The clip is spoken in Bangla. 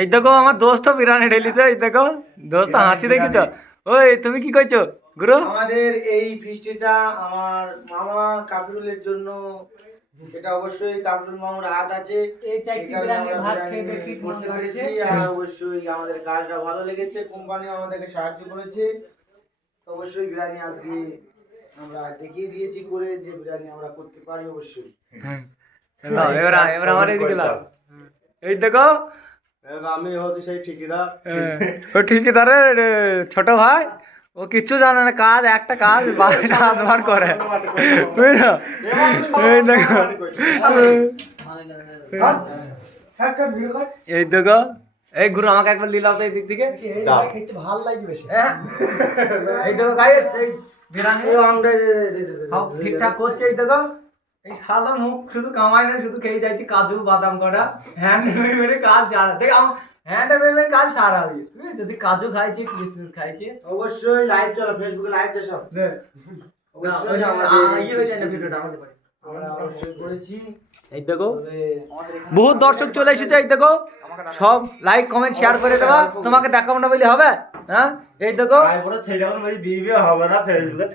এই দেখো আমার দোস্ত বিরিয়ানি ঢেলিছে, এই দেখো দোস্ত হাসি দেখিছ। ওই তুমি কি কইছো গুরু? আমাদের এই ফিস্টিটা আমার মামা কাফিরুলের জন্য, এটা অবশ্যই কাফিরুল মামার হাত আছে। এই চারটি বিরিয়ানি ভাত খেয়ে দেখি করতে পেরেছি, আর অবশ্যই আমাদের কাজটা ভালো লেগেছে, কোম্পানিও আমাদেরকে সাহায্য করেছে। অবশ্যই বিরিয়ানি আজকে আমরা দেখিয়ে দিয়েছি করে যে বিরিয়ানি আমরা করতে পারি অবশ্যই। এবার এবার আমার এইদিকে লাও, এই দেখো আমি হচ্ছে সেই ঠিকিদার। ও ঠিকাদারের ছোট ভাই, ও কিচ্ছু জানে না, কাজ একটা কাজ 12টা হাতবার করে, বুঝলো? এই দেখো এই দেখো, এই গুরু আমাকে একবার লিলাও তো এই দিক থেকে। খেতে ভালো লাগবে বেশি। এই দেখো গাইস, এই বিরিয়ানি সব ঠিকঠাক করছে। এই দেখো এই শালা মুখ শুধু কামাই না, শুধু খেয়ে যাচ্ছি কাজু বাদাম কটা, হ্যান্ড মেরে কাজ সারা দেখ, হ্যান্ড মেরে কাজ সারা হবে। যদি কাজু খাইছি, কিশমিশ খাইছি, অবশ্যই লাইভ চলো, ফেসবুকে লাইভ দেশো। অবশ্যই ইয়ে হয়ে যায় না ভিডিওটা আমাদের বাড়ি। আমরা অবশ্যই করেছি। এই দেখো বহুত দর্শক চলে এসেছে, এই দেখো সব লাইক কমেন্ট শেয়ার করে দেবা, তোমাকে দেখাবো না বলে হবে? হ্যাঁ এই দেখো ছেড়ে বিয়ে হবে না ফেসবুকে